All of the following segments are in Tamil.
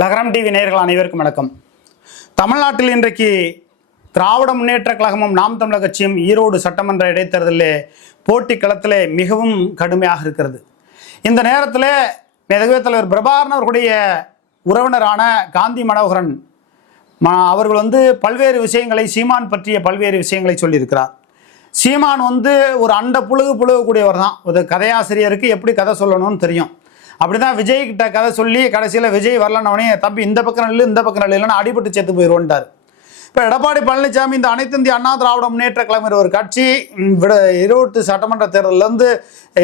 லகரம் டிவி நேயர்கள் அனைவருக்கும் வணக்கம். தமிழ்நாட்டில் இன்றைக்கு திராவிட முன்னேற்ற கழகமும் நாம் தமிழர் கட்சியும் ஈரோடு சட்டமன்ற இடைத்தேர்தலில் போட்டி களத்திலே மிகவும் கடுமையாக இருக்கிறது. இந்த நேரத்தில் நெதவே தலைவர் பிரபாகரன் அவர்களுடைய உறவினரான காந்தி மனோகரன் அவர்கள் பல்வேறு விஷயங்களை சீமான் பற்றிய பல்வேறு விஷயங்களை சொல்லியிருக்கிறார். சீமான் ஒரு அண்ட புழுகக்கூடியவர் தான். ஒரு கதையாசிரியருக்கு எப்படி கதை சொல்லணும்னு தெரியும். அப்படிதான் விஜய் கிட்ட கதை சொல்லி கடைசியில் விஜய் வரலன்னவனே தம்பி இந்த பக்கம் நல்ல இந்த பக்கம் நல்ல இல்லைன்னா அடிபட்டு செத்து போயிடுவோன்ட்டார். இப்போ எடப்பாடி பழனிசாமி இந்த அனைத்து இந்திய அண்ணா திராவிட முன்னேற்ற கழகம் ஒரு கட்சி ஈரோடு சட்டமன்ற தேர்தலிருந்து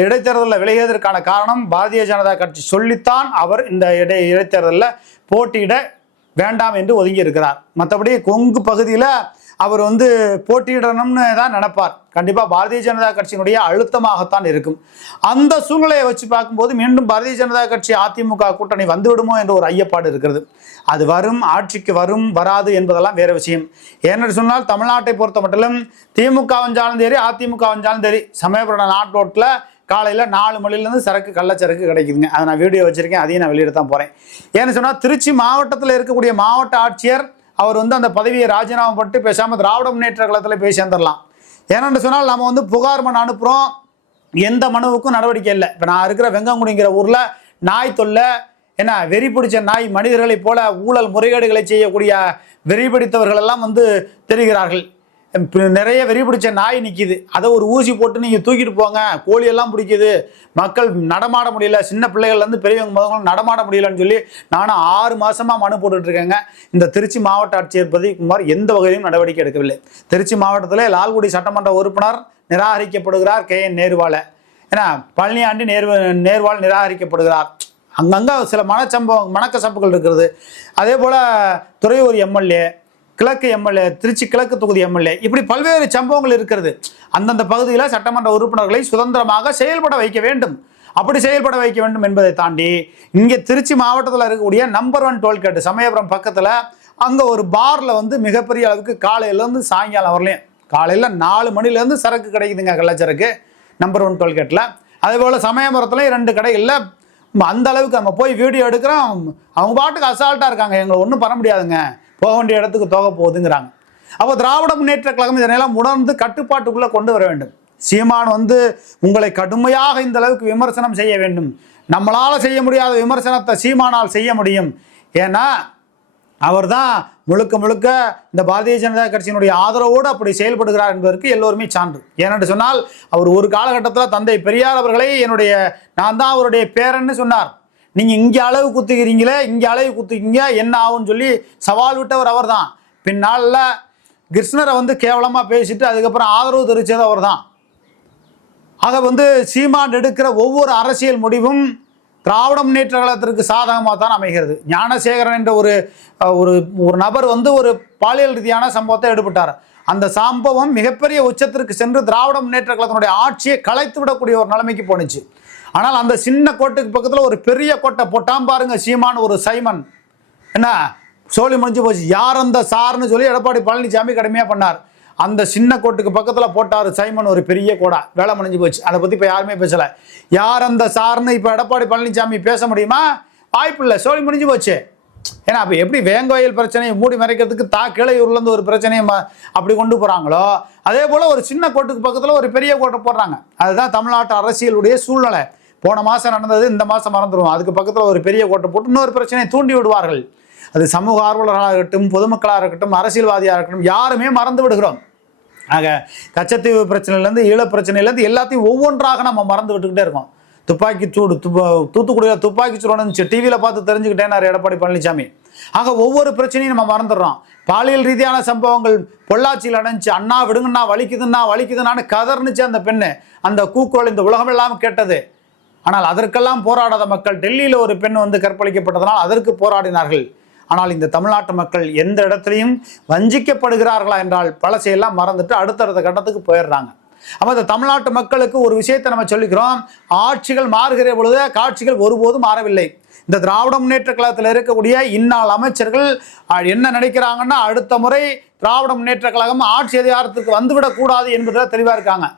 இடைத்தேர்தலில் விலகியதற்கான காரணம் பாரதிய ஜனதா கட்சி சொல்லித்தான் அவர் இந்த இடைத்தேர்தலில் போட்டியிட வேண்டாம் என்று ஒதுங்கி இருக்கிறார். மற்றபடி கொங்கு பகுதியில் அவர் போட்டியிடணும்னு தான் நினைப்பார். கண்டிப்பாக பாரதிய ஜனதா கட்சியினுடைய அழுத்தமாகத்தான் இருக்கும். அந்த சூழ்நிலையை வச்சு பார்க்கும்போது மீண்டும் பாரதிய ஜனதா கட்சி அதிமுக கூட்டணி வந்துவிடுமோ என்ற ஒரு ஐயப்பாடு இருக்கிறது. அது வரும், ஆட்சிக்கு வரும் வராது என்பதெல்லாம் வேற விஷயம். ஏன்னு சொன்னால் தமிழ்நாட்டை பொறுத்த மட்டிலும் திமுக வந்தாலும் சரி அதிமுக வந்தாலும் சரி சமயபுரம் நாட் ரோட்டில் காலையில் 4 மணிலேருந்து சரக்கு கள்ளச்சரக்கு கிடைக்குதுங்க. அதை நான் வீடியோ வச்சுருக்கேன், அதையும் நான் வெளியிட தான் போகிறேன். ஏன்னு சொன்னால் திருச்சி மாவட்டத்தில் இருக்கக்கூடிய மாவட்ட ஆட்சியர் அவர் அந்த பதவியை ராஜினாமா பட்டு பேசாமல் திராவிட முன்னேற்ற கழகத்தில் போய் சேர்ந்துடலாம். ஏன்னு சொன்னால் நம்ம புகார் மனு அனுப்புகிறோம், எந்த மனுவுக்கும் நடவடிக்கை இல்லை. இப்போ நான் இருக்கிற வெங்கங்குடிங்கிற ஊரில் நாய் தொல்லை என்ன வெறி பிடிச்ச நாய், மனிதர்களைப் போல ஊழல் முறைகேடுகளை செய்யக்கூடிய வெறி பிடித்தவர்கள் எல்லாம் தெரிகிறார்கள். நிறைய வெறி பிடிச்ச நாய் நிற்கிது, அதை ஒரு ஊசி போட்டு நீங்கள் தூக்கிட்டு போங்க, கோழியெல்லாம் பிடிக்குது, மக்கள் நடமாட முடியல, சின்ன பிள்ளைகள்லேருந்து பெரியவங்க முதல்ல நடமாட முடியலன்னு சொல்லி நானும் 6 மாதமாக மனு போட்டுட்ருக்கேங்க. இந்த திருச்சி மாவட்ட ஆட்சியர் பிரதீப்குமார் எந்த வகையிலும் நடவடிக்கை எடுக்கவில்லை. திருச்சி மாவட்டத்தில் லால்குடி சட்டமன்ற உறுப்பினர் நிராகரிக்கப்படுகிறார் KN நேருவால். ஏன்னா பழனியாண்டி நேர்வால் நிராகரிக்கப்படுகிறார். அங்கங்கே சில மனக்கசப்புகள் இருக்கிறது. அதே போல் துறையூர் எம்எல்ஏ, கிழக்கு எம்எல்ஏ, திருச்சி கிழக்கு தொகுதி எம்எல்ஏ, இப்படி பல்வேறு சம்பவங்கள் இருக்கிறது. அந்தந்த பகுதியில் சட்டமன்ற உறுப்பினர்களை சுதந்திரமாக செயல்பட வைக்க வேண்டும். அப்படி செயல்பட வைக்க வேண்டும் என்பதை தாண்டி இங்கே திருச்சி மாவட்டத்தில் இருக்கக்கூடிய நம்பர் 1 டோல்கேட் சமயபுரம் பக்கத்தில் அங்கே ஒரு பாரில் மிகப்பெரிய அளவுக்கு காலையிலேருந்து சாயங்காலம் வரலையும் காலையில் 4 மணிலேருந்து சரக்கு கிடைக்குதுங்க, கள்ளச்சரக்கு நம்பர் 1 டோல்கேட்டில். அதேபோல் சமயபுரத்துலேயும் 2 கடைகளில் அந்த அளவுக்கு நம்ம போய் வீடியோ எடுக்கிறோம், அவங்க பாட்டுக்கு அசால்ட்டாக இருக்காங்க, எங்களை ஒன்றும் பண்ண முடியாதுங்க, போக வேண்டிய இடத்துக்கு தொகை போகுதுங்கிறாங்க. அப்போ திராவிட முன்னேற்ற கழகம் இதனையெல்லாம் உணர்ந்து கட்டுப்பாட்டுக்குள்ளே கொண்டு வர வேண்டும். சீமான் உங்களை கடுமையாக இந்த அளவுக்கு விமர்சனம் செய்ய வேண்டும். நம்மளால் செய்ய முடியாத விமர்சனத்தை சீமானால் செய்ய முடியும். ஏன்னா அவர் தான் முழுக்க முழுக்க இந்த பாரதிய ஜனதா கட்சியினுடைய ஆதரவோடு அப்படி செயல்படுகிறார் என்பதற்கு எல்லோருமே சான்று. ஏனென்று சொன்னால் அவர் ஒரு காலகட்டத்தில் தந்தை பெரியார் அவர்களை நான் தான் அவருடைய பேரன்னு சொன்னார். நீங்கள் இங்கே அளவு குத்துக்கிறீங்களே, இங்கே அளவு குத்துக்கிங்க என்ன ஆகும்னு சொல்லி சவால் விட்டவர் அவர் தான். பின்னால் கிருஷ்ணரை கேவலமாக பேசிட்டு அதுக்கப்புறம் ஆதரவு தெரிவித்தது அவர் தான். ஆக சீமான் எடுக்கிற ஒவ்வொரு அரசியல் முடிவும் திராவிட முன்னேற்ற கழகத்திற்கு சாதகமாக தான் அமைகிறது. ஞானசேகரன் என்ற ஒரு நபர் ஒரு பாலியல் ரீதியான சம்பவத்தை எடுபட்டார். அந்த சம்பவம் மிகப்பெரிய உச்சத்திற்கு சென்று திராவிட முன்னேற்ற கழகத்தினுடைய ஆட்சியை கலைத்து விடக்கூடிய ஒரு நிலைமைக்கு போணுச்சு. ஆனால் அந்த சின்ன கோட்டுக்கு பக்கத்தில் ஒரு பெரிய கோட்டை போட்டாம் பாருங்க சீமான், ஒரு சைமன், என்ன சோழி முடிஞ்சு போச்சு. யார் அந்த சார்னு சொல்லி எடப்பாடி பழனிசாமி கடுமையாக பண்ணார். அந்த சின்ன கோட்டுக்கு பக்கத்தில் போட்டார் சைமன் ஒரு பெரிய கோடா, வேலை முடிஞ்சு போச்சு. அதை பற்றி இப்போ யாருமே பேசலை. யார் அந்த சார்னு இப்போ எடப்பாடி பழனிசாமி பேச முடியுமா? வாய்ப்பு இல்லை, சோழி முடிஞ்சு போச்சு. ஏன்னா அப்போ எப்படி வேங்கோயில் பிரச்சனையை மூடி மறைக்கிறதுக்கு கிளையூர்லேருந்து ஒரு பிரச்சனையை அப்படி கொண்டு போகிறாங்களோ அதே போல் ஒரு சின்ன கோட்டுக்கு பக்கத்தில் ஒரு பெரிய கோட்டை போடுறாங்க. அதுதான் தமிழ்நாட்டு அரசியலுடைய சூழ்நிலை. போன மாதம் நடந்தது இந்த மாதம் மறந்துடுவோம், அதுக்கு பக்கத்தில் ஒரு பெரிய கோட்டை போட்டு இன்னொரு பிரச்சனையை தூண்டி விடுவார்கள். அது சமூக ஆர்வலர்களாக இருக்கட்டும், பொதுமக்களாக இருக்கட்டும், அரசியல்வாதியாக இருக்கட்டும், யாருமே மறந்து விடுகிறோம். ஆக கச்சத்தீவு பிரச்சனையிலேருந்து ஈழப் பிரச்சனையிலேருந்து எல்லாத்தையும் ஒவ்வொன்றாக நம்ம மறந்து விட்டுக்கிட்டே இருக்கோம். துப்பாக்கி சூடு தூத்துக்குடியில் துப்பாக்கி சூடு வந்துச்சு, டிவியில் பார்த்து தெரிஞ்சுக்கிட்டேன்னாரு எடப்பாடி பழனிசாமி. ஆக ஒவ்வொரு பிரச்சனையும் நம்ம மறந்துடுறோம். பாலியல் ரீதியான சம்பவங்கள் பொள்ளாச்சியில் நடந்துச்சு, அண்ணா விடுங்கண்ணா வலிக்குதுன்னான்னு கதர்னுச்சு அந்த பெண்ணு. அந்த கூக்குரல் இந்த உலகம் எல்லாம் கேட்டது. ஆனால் அதற்கெல்லாம் போராடாத மக்கள், டெல்லியில் ஒரு பெண் கற்பழிக்கப்பட்டதனால் அதற்கு போராடினார்கள். ஆனால் இந்த தமிழ்நாட்டு மக்கள் எந்த இடத்துலையும் வஞ்சிக்கப்படுகிறார்களா என்றால் பழசையெல்லாம் மறந்துட்டு அடுத்தடுத்த கட்டத்துக்கு போயிடுறாங்க. அப்போ இந்த தமிழ்நாட்டு மக்களுக்கு ஒரு விஷயத்தை நம்ம சொல்லிக்கிறோம், ஆட்சிகள் மாறுகிற பொழுது காட்சிகள் ஒருபோதும் மாறவில்லை. இந்த திராவிட முன்னேற்ற கழகத்தில் இருக்கக்கூடிய இந்நாள் அமைச்சர்கள் என்ன நினைக்கிறாங்கன்னா அடுத்த முறை திராவிட முன்னேற்ற கழகம் ஆட்சி அதிகாரத்துக்கு வந்துவிடக்கூடாது என்பதில் தெளிவாக இருக்காங்க.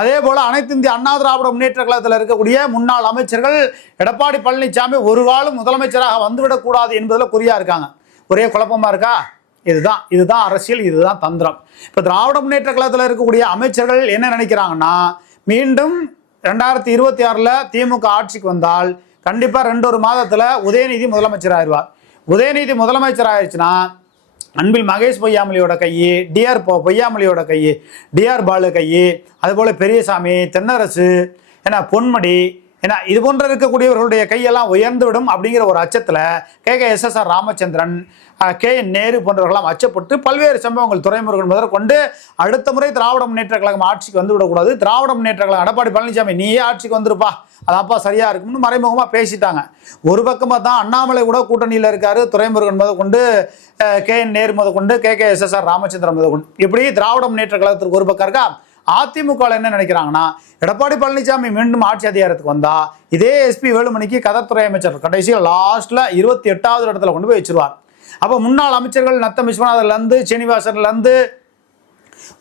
அதே போல அனைத்து இந்திய அண்ணா திராவிட முன்னேற்ற கழகத்தில் இருக்கக்கூடிய முன்னாள் அமைச்சர்கள் எடப்பாடி பழனிசாமி ஒரு காலம் முதலமைச்சராக வந்துவிடக்கூடாது என்பதில் குறியா இருக்காங்க. ஒரே குழப்பமா இருக்கா? இதுதான் அரசியல், இதுதான் தந்திரம். இப்போ திராவிட முன்னேற்ற கழகத்தில் இருக்கக்கூடிய அமைச்சர்கள் என்ன நினைக்கிறாங்கன்னா, மீண்டும் 2026 திமுக ஆட்சிக்கு வந்தால் கண்டிப்பா 2 மாதத்துல உதயநிதி முதலமைச்சர் ஆயிடுவார். உதயநிதி முதலமைச்சர் ஆயிடுச்சுன்னா அன்பில் மகேஷ் பொய்யாமொழியோட கை, டிஆர் பொய்யாமொழியோட கை, டிஆர் பாலு கை, அதுபோல பெரியசாமி, தென்னரசு, பொன்மடி, இது போன்ற இருக்கக்கூடியவர்களுடைய கையெல்லாம் உயர்ந்துவிடும் அப்படிங்கிற ஒரு அச்சத்தில் KKSSR ராமச்சந்திரன், KN நேரு போன்றவர்களாம் அச்சப்பட்டு பல்வேறு சம்பவங்கள் துரைமுருகன் முதற்கொண்டு அடுத்த முறை திராவிட முன்னேற்ற கழகம் ஆட்சிக்கு வந்து விடக்கூடாது, திராவிட முன்னேற்ற கழகம் எடப்பாடி பழனிசாமி நீயே ஆட்சிக்கு வந்துருப்பா, அதாப்பா சரியா இருக்கும்னு மறைமுகமாக பேசிட்டாங்க. ஒரு பக்கமாக தான் அண்ணாமலை கூட கூட்டணியில் இருக்காரு, துரைமுருகன் முதற்கொண்டு, KN நேரு முதற்கொண்டு, KKSSR ராமச்சந்திரன் முதற்கொண்டு. இப்படி திராவிட முன்னேற்ற கழகத்திற்கு ஒரு பக்கம் இருக்கா. அதிமுக என்ன நினைக்கிறாங்கன்னா, எடப்பாடி பழனிசாமி மீண்டும் ஆட்சி அதிகாரத்துக்கு வந்தா இதே எஸ்பி வேலுமணிக்கு கதத்துறை அமைச்சர் கடைசியில் லாஸ்ட்ல 28வது இடத்துல கொண்டு போய் வச்சிருவார். அப்போ முன்னாள் அமைச்சர்கள் நத்தம் விஸ்வநாதன்லேருந்து, சீனிவாசன்லேருந்து,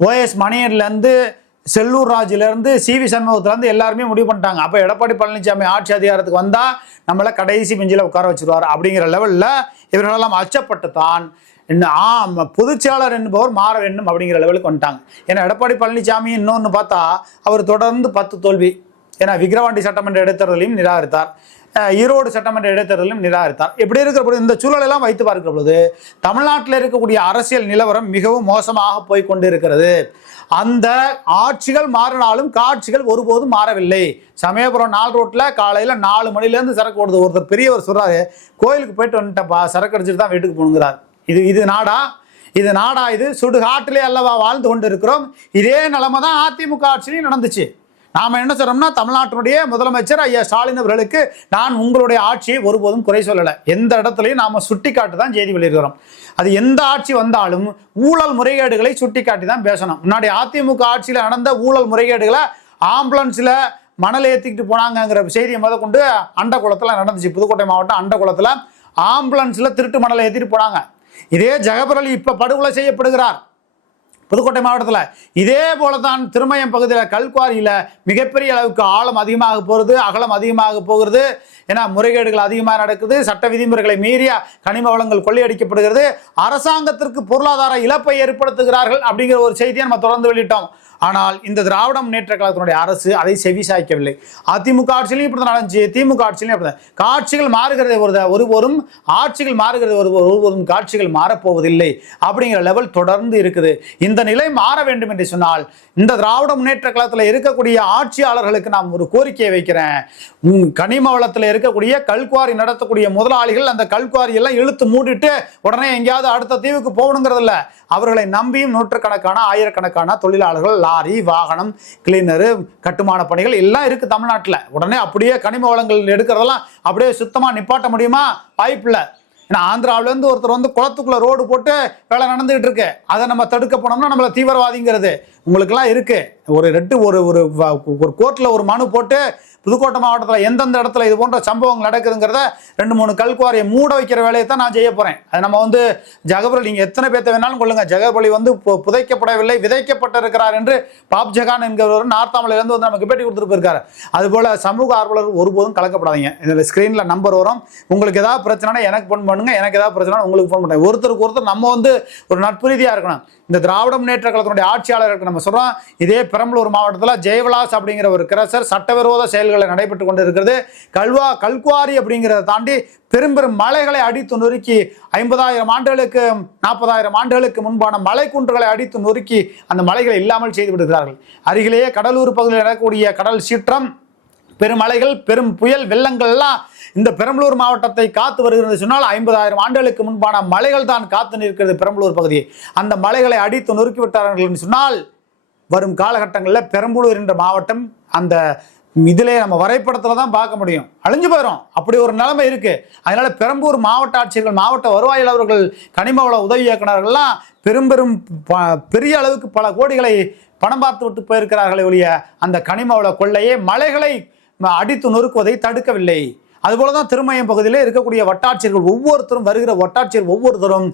OS மணியன்லேருந்து, செல்லூர் ராஜிலேருந்து, CV சண்முகத்துலேருந்து எல்லாருமே முடிவு பண்ணிட்டாங்க. அப்போ எடப்பாடி பழனிசாமி ஆட்சி அதிகாரத்துக்கு வந்தால் நம்மளை கடைசி பெஞ்சில் உட்கார வச்சிருவார் அப்படிங்கிற லெவலில் இவர்களெல்லாம் அச்சப்பட்டு தான் பொதுச்செயலாளர் என்பவர் மாற வேண்டும் அப்படிங்கிற லெவலுக்கு வந்துட்டாங்க. ஏன்னா எடப்பாடி பழனிசாமி இன்னொன்று பார்த்தா அவர் தொடர்ந்து 10 தோல்வி. ஏன்னா விக்கிரவாண்டி சட்டமன்ற இடைத்தேர்தலையும் நிராகரித்தார், ஈரோடு சட்டமன்ற இடைத்தேர்தலையும் நிராகரித்தார். இப்படி இருக்கிற பொழுது இந்த சூழலெல்லாம் வைத்து பார்க்கிற பொழுது தமிழ்நாட்டில் இருக்கக்கூடிய அரசியல் நிலவரம் மிகவும் மோசமாக போய் கொண்டு இருக்கிறது. அந்த ஆட்சிகள் மாறினாலும் காட்சிகள் ஒருபோதும் மாறவில்லை. சமயபுரம் 4 ரோட்டில் காலையில் 4 மணிலேருந்து சரக்கு ஓடுது. ஒருத்தர் பெரியவர் சொல்றாரு, கோயிலுக்கு போயிட்டு வந்துட்டப்பா, சரக்கு அடிச்சுட்டு தான் வீட்டுக்கு போகணுங்கிறார். இது நாடா? இது சுடுகாட்டிலே அல்லவா வாழ்ந்து கொண்டு இருக்கிறோம். இதே நிலைமை தான் அதிமுக ஆட்சியிலையும் நடந்துச்சு. நாம என்ன சொல்றோம்னா, தமிழ்நாட்டினுடைய முதலமைச்சர் ஐயா ஸ்டாலின் அவர்களுக்கு நான் உங்களுடைய ஆட்சியை ஒருபோதும் குறை சொல்லலை, எந்த இடத்துலையும் நாம சுட்டி காட்டு தான் செய்தி வெளியிடுகிறோம். அது எந்த ஆட்சி வந்தாலும் ஊழல் முறைகேடுகளை சுட்டி காட்டி தான் பேசணும். முன்னாடி அதிமுக ஆட்சியில் நடந்த ஊழல் முறைகேடுகளை ஆம்புலன்ஸ்ல மணல் ஏற்றிக்கிட்டு போனாங்கிற செய்தியை முதற்கொண்டு அண்டகுளத்தில் நடந்துச்சு. புதுக்கோட்டை மாவட்டம் அண்டகுளத்தில் ஆம்புலன்ஸ்ல திருட்டு மணலை ஏற்றிட்டு போனாங்க. இதே ஜெகபர் அலி இப்ப படுகொலை செய்யப்படுகிறார் புதுக்கோட்டை மாவட்டத்தில். இதே போலதான் திருமயம் பகுதியில் கல்குவாரியில் மிகப்பெரிய அளவுக்கு ஆழம் அதிகமாக போகிறது, அகலம் அதிகமாக போகிறது. ஏன்னா முறைகேடுகள் அதிகமாக நடக்குது, சட்ட விதிமுறைகளை மீறிய கனிம வளங்கள் கொள்ளையடிக்கப்படுகிறது, அரசாங்கத்திற்கு பொருளாதார இழப்பை ஏற்படுத்துகிறார்கள் அப்படிங்கிற ஒரு செய்தியை நம்ம தொடர்ந்து வெளியிட்டோம். ஆனால் இந்த திராவிட முன்னேற்ற கழகத்தினுடைய அரசு அதை செவிசாய்க்கவில்லை. அதிமுக ஆட்சியிலையும் இப்படி நடந்துச்சு, திமுக ஆட்சியிலையும் அப்படி. காட்சிகள் மாறுகிறது ஒருபோதும், ஆட்சிகள் மாறுகிறது ஒருபோதும் காட்சிகள் மாறப்போவதில்லை அப்படிங்கிற லெவல் தொடர்ந்து இருக்குது. இந்த நிலை மாற வேண்டும் என்று சொன்னால் இந்த திராவிட முன்னேற்ற கழகத்தில் இருக்கக்கூடிய ஆட்சியாளர்களுக்கு நாம் ஒரு கோரிக்கையை வைக்கிறேன். கனிம வளத்தில் இருக்கக்கூடிய கல்குவாரி நடத்தக்கூடிய முதலாளிகள் அந்த கல்குவாரி எல்லாம் இழுத்து மூடிட்டு உடனே எங்கேயாவது அடுத்த தீவுக்கு போகணுங்கிறது இல்லை. அவர்களை நம்பியும் நூற்றுக்கணக்கான ஆயிரக்கணக்கான தொழிலாளர்கள், லாரி, வாகனம், கிளீனரு, கட்டுமான பணிகள் எல்லாம் இருக்கு தமிழ்நாட்டில். உடனே அப்படியே கனிம வளங்கள் எடுக்கிறதெல்லாம் அப்படியே சுத்தமாக நிப்பாட்ட முடியுமா? வாய்ப்பில்லை. ஏன்னா ஆந்திராவிலேருந்து ஒருத்தர் குளத்துக்குள்ள ரோடு போட்டு வேலை நடந்துகிட்டு இருக்கு. அதை நம்ம தடுக்க போனோம்னா நம்மளை தீவிரவாதிங்கிறது உங்களுக்கெல்லாம் இருக்கு. ஒரு கோர்ட்டில் ஒரு மனு போட்டு புதுக்கோட்டை மாவட்டத்தில் எந்தெந்த இடத்துல இது போன்ற சம்பவங்கள் நடக்குதுங்கிறத 2-3 கல்குவாரியை மூட வைக்கிற வேலையை தான் நான் செய்ய போறேன். அது நம்ம ஜெகபர் அலி, நீங்க எத்தனை பேர்த்த வேணாலும் கொள்ளுங்க, ஜெகபர் அலி புதைக்கப்படவில்லை, விதைக்கப்பட்டிருக்கிறார் என்று பாப் ஜகான் என்கிறவர் நார்த்தாமலையிலிருந்து நமக்கு பேட்டி கொடுத்துட்டு போயிருக்காரு. அதுபோல சமூக ஆர்வலர் ஒருபோதும் கலக்கப்படாதீங்க. இதில் ஸ்கிரீன்ல நம்பர் வரும், உங்களுக்கு ஏதாவது பிரச்சனைனா எனக்கு ஃபோன் பண்ணுங்க, எனக்கு ஏதாவது பிரச்சனை உங்களுக்கு ஃபோன் பண்ணுங்க. ஒருத்தருக்கு ஒருத்தர் நம்ம ஒரு நட்பு ரீதியா இருக்கணும். இந்த திராவிட முன்னேற்ற கழகத்தினுடைய ஆட்சியாளர்களுக்கு நம்ம சொல்றோம், இதே பெரம்பலூர் மாவட்டத்தில் ஜெயவிலாஸ் அப்படிங்கிற ஒரு கிரசர் சட்டவிரோத செயல்களை நடைபெற்று கொண்டு இருக்கிறது. கல்குவாரி அப்படிங்கிறத தாண்டி பெரும் மலைகளை அடித்து நொறுக்கி 50,000 ஆண்டுகளுக்கு 40,000 ஆண்டுகளுக்கு முன்பான மலை குன்றுகளை அடித்து நொறுக்கி அந்த மலைகளை இல்லாமல் செய்து விடுகிறார்கள். அருகிலேயே கடலூர் பகுதியில் நடக்கக்கூடிய கடல் சீற்றம், பெருமலைகள், பெரும் புயல், வெள்ளங்கள் எல்லாம் இந்த பெரம்பலூர் மாவட்டத்தை காத்து வருகிறது சொன்னால் 50,000 ஆண்டுகளுக்கு முன்பான மலைகள் தான் காத்து நிற்கிறது பெரம்பலூர் பகுதியை. அந்த மலைகளை அடித்து நொறுக்கி விட்டார்கள் என்று சொன்னால் வரும் காலகட்டங்களில் பெரம்பலூர் என்ற மாவட்டம் அந்த இதிலே நம்ம வரைபடத்தில் தான் பார்க்க முடியும், அழிஞ்சு போயிடும். அப்படி ஒரு நிலைமை இருக்கு. அதனால பெரம்பூர் மாவட்ட ஆட்சியர்கள், மாவட்ட வருவாயில் அவர்கள், கனிம வள உதவி இயக்குநர்கள்லாம் பெரிய அளவுக்கு பல கோடிகளை பணம் பார்த்து விட்டு போயிருக்கிறார்களே ஒழிய அந்த கனிம வள கொள்ளையே மலைகளை அடித்து நொறுக்குவதை தடுக்கவில்லை. அதுபோல தான் திருமயம் பகுதியில் இருக்கக்கூடிய வட்டாட்சியர்கள் ஒவ்வொருத்தரும் வருகிற வட்டாட்சியர் ஒவ்வொருத்தரும்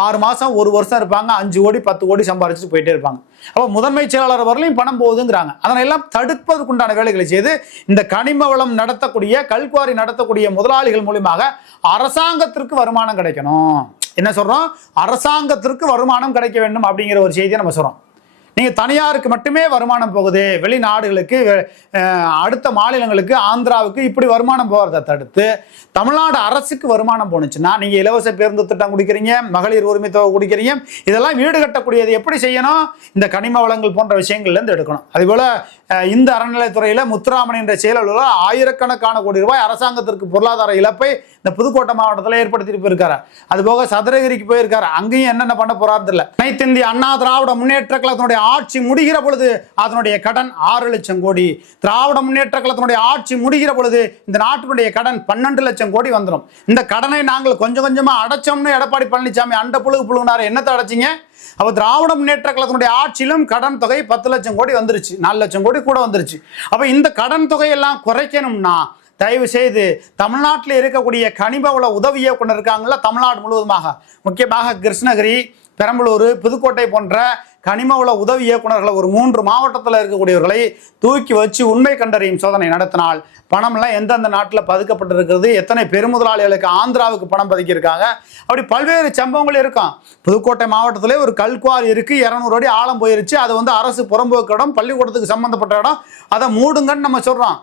6 மாதம் 1 வருஷம் இருப்பாங்க, 5 கோடி 10 கோடி சம்பாரிச்சுட்டு போயிட்டே இருப்பாங்க. அப்போ முதன்மை செயலாளர் வரலையும் பணம் போகுதுங்கிறாங்க. அதனை எல்லாம் தடுப்பதற்குண்டான வேலைகளை செய்து இந்த கனிம வளம் நடத்தக்கூடிய கல்குவாரி நடத்தக்கூடிய முதலாளிகள் மூலமாக அரசாங்கத்திற்கு வருமானம் கிடைக்கணும். என்ன சொல்றோம்? அரசாங்கத்திற்கு வருமானம் கிடைக்க வேண்டும் அப்படிங்கிற ஒரு செய்தியை நம்ம சொல்றோம். நீங்க தனியாருக்கு மட்டுமே வருமானம் போகுது, வெளிநாடுகளுக்கு, அடுத்த மாநிலங்களுக்கு, ஆந்திராவுக்கு இப்படி வருமானம் போகிறத தடுத்து தமிழ்நாடு அரசுக்கு வருமானம் போனுச்சுன்னா, நீங்க இலவச பேருந்து திட்டம் குடிக்கிறீங்க, மகளிர் உரிமை தொகை குடிக்கிறீங்க, இதெல்லாம் வீடு கட்டக்கூடியது எப்படி செய்யணும்? இந்த கனிம வளங்கள் போன்ற விஷயங்கள்ல இருந்து எடுக்கணும். அதுபோல இந்த அறநிலையத்துறையில முத்துராமன் என்ற செயலாளர் ஆயிரக்கணக்கான கோடி ரூபாய் அரசாங்கத்திற்கு பொருளாதார இழப்பை இந்த புதுக்கோட்டை மாவட்டத்தில் ஏற்படுத்திட்டு போயிருக்காரு. அதுபோக சதுரகிரிக்கு போயிருக்காரு. அங்கேயும் என்னென்ன பண்ண போறாரு தெரியல. அனைத்து இந்திய அண்ணா திராவிட முன்னேற்ற கழகத்தினுடைய ஆட்சி முடிகிற பொழுது அதனுடைய கடன் 6 லட்சம் கோடி. திராவிட முன்னேற்ற கழகத்தினுடைய ஆட்சி முடிகிற பொழுது இந்த நாட்டினுடைய கடன் 12 லட்சம் கோடி வந்துடும். இந்த கடனை நாங்கள் கொஞ்சம் கொஞ்சமா அடைச்சோம்னு எடப்பாடி பழனிசாமி அண்ட புழுகுனாரு. என்னத்தை அடைச்சிங்க? அப்போ திராவிட முன்னேற்ற கழகத்தினுடைய ஆட்சியிலும் கடன் தொகை 10 லட்சம் கோடி வந்துருச்சு, 4 லட்சம் கோடி கூட வந்துருச்சு. அப்ப இந்த கடன் தொகையெல்லாம் குறைக்கணும்னா தயவு செய்து தமிழ்நாட்டில் இருக்கக்கூடிய கனிம வள உதவி இயக்குனர் இருக்காங்கல்ல, தமிழ்நாடு முழுவதுமாக, முக்கியமாக கிருஷ்ணகிரி, பெரம்பலூர், புதுக்கோட்டை போன்ற கனிம வள உதவி இயக்குநர்களை ஒரு 3 மாவட்டத்தில் இருக்கக்கூடியவர்களை தூக்கி வச்சு உண்மை கண்டறியும் சோதனை நடத்தினால் பணம்லாம் எந்தெந்த நாட்டில் பதுக்கப்பட்டிருக்கிறது, எத்தனை பெருமுதலாளிகளுக்கு ஆந்திராவுக்கு பணம் பதுக்கியிருக்காங்க, அப்படி பல்வேறு சம்பவங்கள் இருக்கும். புதுக்கோட்டை மாவட்டத்திலே ஒரு கல்குவாரி இருக்கு, 200 அடி ஆழம் போயிருச்சு. அது வந்து அரசு புறம்போக்கு இடம், பள்ளிக்கூடத்துக்கு சம்பந்தப்பட்ட இடம், அதை மூடுங்கன்னு நம்ம சொல்றோம்.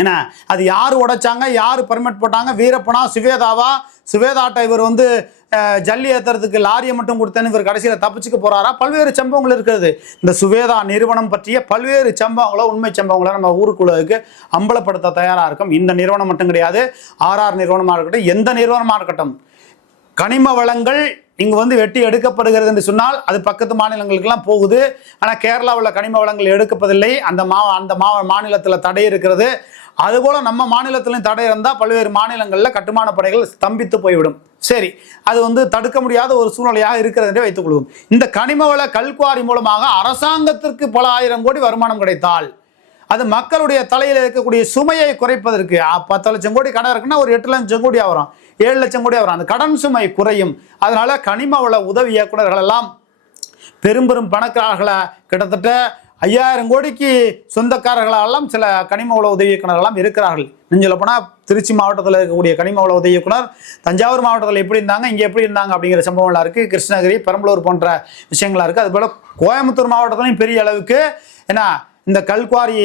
ஏன்னா அது யார் உடைச்சாங்க, யார் பர்மிட் போட்டாங்க, வீரப்பனா சுவேதாவா, சுவேதாட்ட இவர் வந்து ஜல்லி ஏற்றுறதுக்கு லாரியை மட்டும் கொடுத்தேன்னு இவர் கடைசியில் தப்பிச்சுக்க போறாரா? பல்வேறு சம்பவங்கள் இருக்கிறது. இந்த சுவேதா நிறுவனம் பற்றிய பல்வேறு சம்பவங்களோ உண்மை சம்பவங்களோ நம்ம ஊருக்குள்ளதுக்கு அம்பலப்படுத்த தயாராக இருக்கும். இந்த நிறுவனம் மட்டும் கிடையாது, RR நிறுவனமாக இருக்கட்டும், எந்த நிறுவனமாக இருக்கட்டும், கனிம வளங்கள் இங்கு வந்து வெட்டி எடுக்கப்படுகிறது என்று சொன்னால் அது பக்கத்து மாநிலங்களுக்கெல்லாம் போகுது. ஆனால் கேரளாவில் கனிம வளங்கள் எடுக்கப்பதில்லை. அந்த மாநிலத்தில் தடை இருக்கிறது. அதுபோல நம்ம மாநிலத்திலும் தடை இருந்தால் பல்வேறு மாநிலங்களில் கட்டுமான படைகள் ஸ்தம்பித்து போய்விடும். சரி, அது வந்து தடுக்க முடியாத ஒரு சூழ்நிலையாக இருக்கிறது என்று வைத்துக் கொள்வோம். இந்த கனிம வள கல்குவாரி மூலமாக அரசாங்கத்திற்கு பல ஆயிரம் கோடி வருமானம் கிடைத்தால் அது மக்களுடைய தலையில் இருக்கக்கூடிய சுமையை குறைப்பதற்கு 10 லட்சம் கோடி கடன் இருக்குன்னா ஒரு 8 லட்சம் கோடி வரும், 7 லட்சம் கோடி வரும். அந்த கடன் சுமை குறையும். அதனால கனிம வள உதவி இயக்குநர்கள் எல்லாம் பெரும் பணக்காரர்களை கிட்டத்தட்ட 5000 கோடிக்கு சொந்தக்காரர்களெல்லாம் சில கனிம வள உதவி இயக்குநர்களெல்லாம் இருக்கிறார்கள். சொல்ல போனால் திருச்சி மாவட்டத்தில் இருக்கக்கூடிய கனிம வள உதவி இயக்குனர் தஞ்சாவூர் மாவட்டத்தில் எப்படி இருந்தாங்க, இங்கே எப்படி இருந்தாங்க அப்படிங்கிற சம்பவங்களாக இருக்குது. கிருஷ்ணகிரி, பெரம்பலூர் போன்ற விஷயங்களாக இருக்குது. அதுபோல் கோயம்புத்தூர் மாவட்டத்திலையும் பெரிய அளவுக்கு ஏன்னா இந்த கல்குவாரி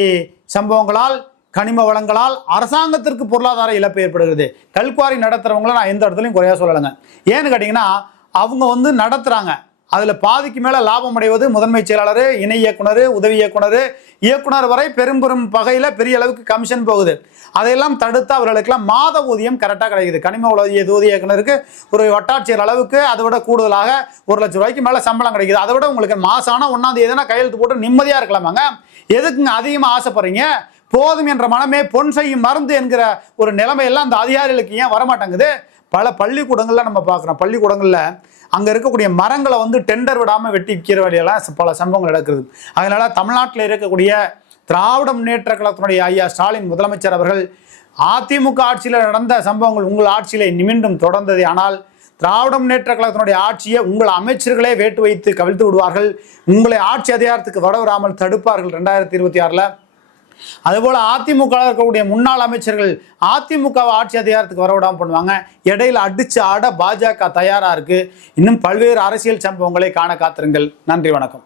சம்பவங்களால் கனிம வளங்களால் அரசாங்கத்திற்கு பொருளாதார இழப்பு ஏற்படுகிறது. கல்குவாரி நடத்துறவங்கள நான் எந்த இடத்துலையும் குறையா சொல்லலைங்க. ஏன்னு கேட்டிங்கன்னா அவங்க வந்து நடத்துகிறாங்க, அதில் பாதிக்கு மேலே லாபம் அடைவது முதன்மை செயலாளர், இணை இயக்குனர், உதவி இயக்குனர், இயக்குனர் வரை பெரும் வகையில் பெரிய அளவுக்கு கமிஷன் போகுது. அதையெல்லாம் தடுத்து அவர்களுக்கெல்லாம் மாத ஊதியம் கரெக்டாக கிடைக்குது. கனிம உதவி இயக்குனருக்கு ஒரு வட்டாட்சியர் அளவுக்கு அதை விட கூடுதலாக 1 லட்சம் ரூபாய்க்கு மேலே சம்பளம் கிடைக்குது. அதை விட உங்களுக்கு மாதம் ஆனால் 1ஆம் தேதினா கையெழுத்து போட்டு நிம்மதியாக இருக்கலாமாங்க. எதுக்குங்க அதிகமாக ஆசைப்படுறீங்க? போதும் என்ற மனமே பொன் செய்யும் மருந்து என்கிற ஒரு நிலைமையெல்லாம் அந்த அதிகாரிகளுக்கு ஏன் வரமாட்டேங்குது? பல பள்ளிக்கூடங்கள்ல நம்ம பார்க்குறோம். பள்ளிக்கூடங்களில் அங்கே இருக்கக்கூடிய மரங்களை வந்து டெண்டர் விடாமல் வெட்டி விற்கிற வழியெல்லாம் பல சம்பவங்கள் நடக்குது. அதனால தமிழ்நாட்டில் இருக்கக்கூடிய திராவிட முன்னேற்ற கழகத்தினுடைய ஐயா ஸ்டாலின் முதலமைச்சர் அவர்கள் அதிமுக ஆட்சியில் நடந்த சம்பவங்கள் உங்கள் ஆட்சியிலே மீண்டும் தொடர்ந்தது. ஆனால் திராவிட முன்னேற்ற கழகத்தினுடைய ஆட்சியை உங்கள் அமைச்சர்களே வேட்டு வைத்து கவிழ்த்து விடுவார்கள். உங்களை ஆட்சி அதிகாரத்துக்கு வரவிடாமல் தடுப்பார்கள் 2026. அதுபோல அதிமுக இருக்கக்கூடிய முன்னாள் அமைச்சர்கள் அதிமுக ஆட்சி அதிகாரத்துக்கு வரவிடாமல் பண்ணுவாங்க. இடையில அடிச்சு ஆட பாஜக தயாரா இருக்கு. இன்னும் பல்வேறு அரசியல் சம்பவங்களை காண காத்திருங்கள். நன்றி, வணக்கம்.